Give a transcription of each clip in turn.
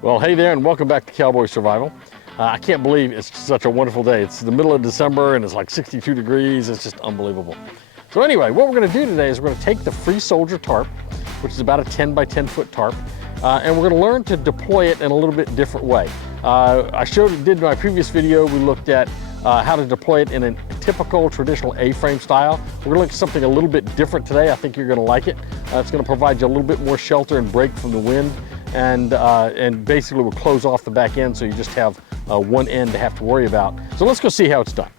Well, hey there, and welcome back to Cowboy Survival. I can't believe it's such a wonderful day. It's the middle of December and it's like 62 degrees. It's just unbelievable. So anyway, what we're going to do today is we're going to take the free Soldier Tarp, which is about a 10 by 10 foot tarp, and we're going to learn to deploy it in a little bit different way. I did in my previous video, we looked at how to deploy it in a typical traditional A-frame style. We're going to look at something a little bit different today. I think you're going to like it. It's going to provide you a little bit more shelter and break from the wind, and basically will close off the back end so you just have one end to have to worry about. So let's go see how it's done.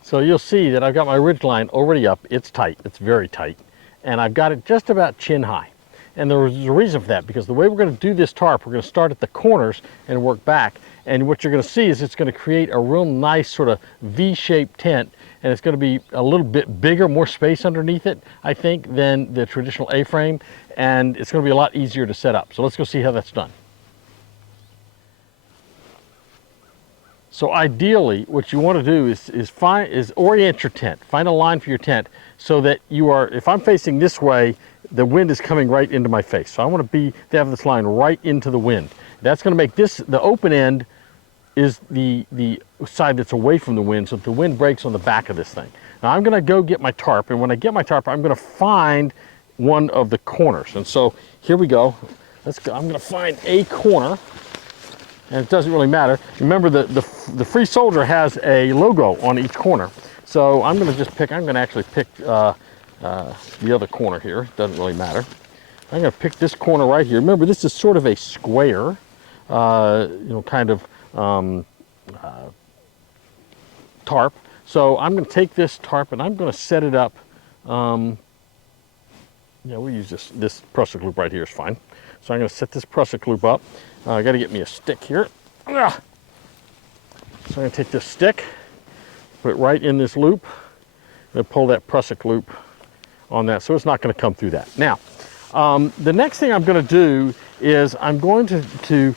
So you'll see that I've got my ridge line already up. It's tight, it's very tight, and I've got it just about chin high. And there's a reason for that, because the way we're going to do this tarp, we're going to start at the corners and work back. And what you're going to see is it's going to create a real nice sort of V-shaped tent, and it's going to be a little bit bigger, more space underneath it, I think, than the traditional A-frame, and it's going to be a lot easier to set up. So let's go see how that's done. So ideally, what you want to do is orient your tent. Find a line for your tent so that you are, if I'm facing this way, the wind is coming right into my face. So I want to have this line right into the wind. That's going to make this, the open end is the side that's away from the wind, so that the wind breaks on the back of this thing. Now I'm going to go get my tarp, and when I get my tarp, I'm going to find one of the corners. And so here we go. Let's go. I'm going to find a corner, and it doesn't really matter. Remember, the Free Soldier has a logo on each corner. So I'm going to just pick, I'm going to actually pick the other corner here. It doesn't really matter. I'm going to pick this corner right here. Remember, this is sort of a square, kind of tarp. So I'm going to take this tarp and I'm going to set it up. We'll use this prusik loop right here is fine. So I'm going to set this prusik loop up. I got to get me a stick here. So I'm going to take this stick, put it right in this loop, and pull that prusik loop on that, so it's not going to come through that. Now, the next thing I'm going to do is I'm going to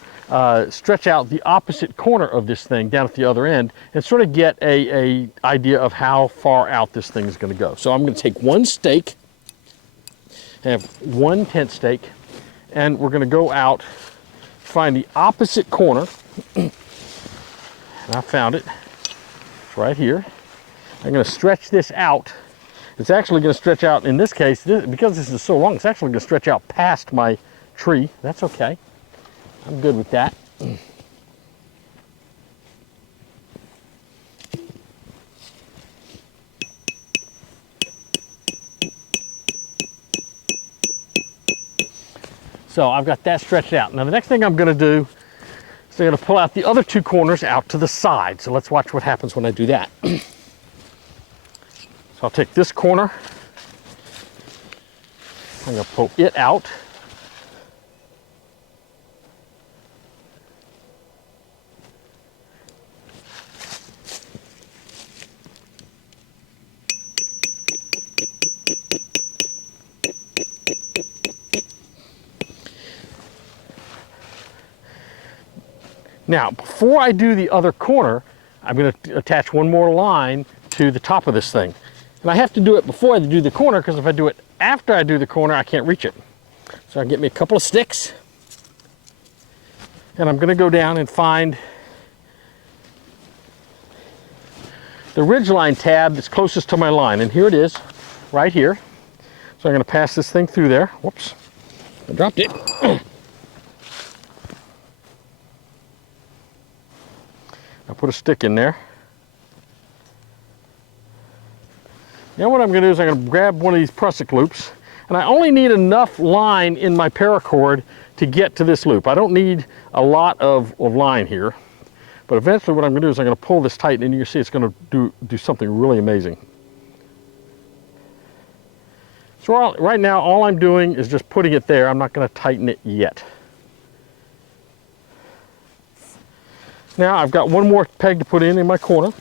stretch out the opposite corner of this thing down at the other end and sort of get a idea of how far out this thing is going to go. So I'm going to take one stake, I have one tent stake, and we're going to go out, find the opposite corner, and I found it. It's right here. I'm going to stretch this out. It's actually going to stretch out, in this case, because this is so long, it's actually going to stretch out past my tree. That's okay. I'm good with that. So I've got that stretched out. Now the next thing I'm going to do is I'm going to pull out the other two corners out to the side. So let's watch what happens when I do that. So I'll take this corner, I'm going to pull it out. Now, before I do the other corner, I'm going to attach one more line to the top of this thing. And I have to do it before I do the corner, because if I do it after I do the corner, I can't reach it. So I'll get me a couple of sticks, and I'm going to go down and find the ridgeline tab that's closest to my line. And here it is, right here. So I'm going to pass this thing through there. Whoops, I dropped it. I'll put a stick in there. Now what I'm going to do is I'm going to grab one of these prusik loops, and I only need enough line in my paracord to get to this loop. I don't need a lot of line here, but eventually what I'm going to do is I'm going to pull this tight, and you see it's going to do something really amazing. So right now all I'm doing is just putting it there. I'm not going to tighten it yet. Now I've got one more peg to put in my corner.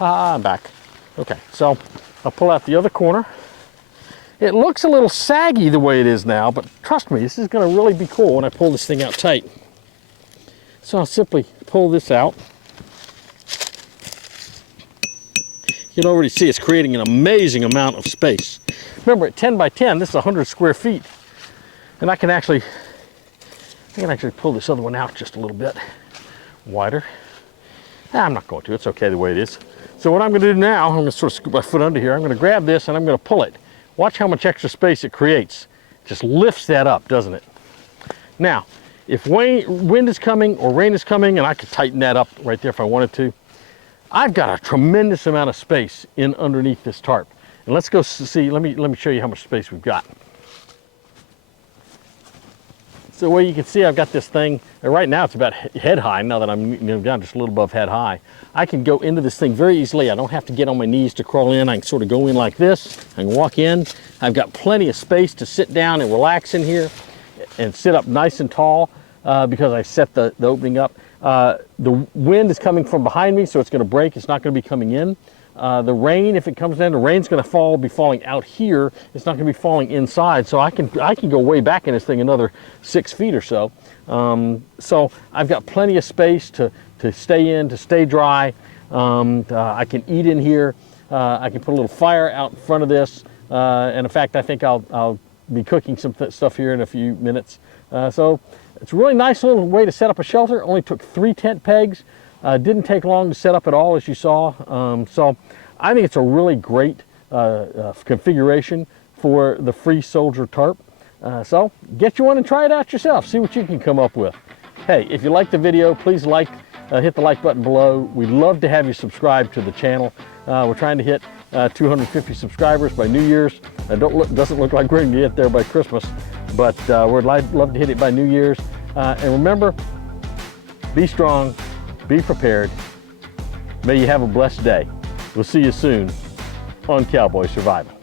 I'm back. Okay, so I'll pull out the other corner. It looks a little saggy the way it is now, but trust me, this is going to really be cool when I pull this thing out tight. So I'll simply pull this out. You can already see it's creating an amazing amount of space. Remember, at 10 by 10, this is 100 square feet. And I can actually pull this other one out just a little bit wider. I'm not going to, it's okay the way it is. So what I'm gonna do now, I'm gonna sort of scoop my foot under here. I'm gonna grab this and I'm gonna pull it. Watch how much extra space it creates. It just lifts that up, doesn't it? Now, if wind is coming or rain is coming, and I could tighten that up right there if I wanted to, I've got a tremendous amount of space in underneath this tarp. And let's go see, let me show you how much space we've got. So where you can see I've got this thing, right now it's about head high, now that I'm down just a little above head high. I can go into this thing very easily. I don't have to get on my knees to crawl in. I can sort of go in like this. I can walk in. I've got plenty of space to sit down and relax in here and sit up nice and tall because I set the opening up. The wind is coming from behind me, so it's gonna break. It's not gonna be coming in. The rain, if it comes in, the rain's going to be falling out here. It's not going to be falling inside, so I can go way back in this thing another 6 feet or so. So I've got plenty of space to stay in, to stay dry. I can eat in here. I can put a little fire out in front of this. And in fact, I think I'll be cooking some stuff here in a few minutes. So it's a really nice little way to set up a shelter. It only took 3 tent pegs. Didn't take long to set up at all, as you saw. So I think it's a really great configuration for the free Soldier Tarp. So get you one and try it out yourself. See what you can come up with. Hey, if you like the video, please hit the like button below. We'd love to have you subscribe to the channel. We're trying to hit 250 subscribers by New Year's. Doesn't look like we're going to get there by Christmas, but we'd love to hit it by New Year's. And remember, be strong. Be prepared. May you have a blessed day. We'll see you soon on Cowboy Survival.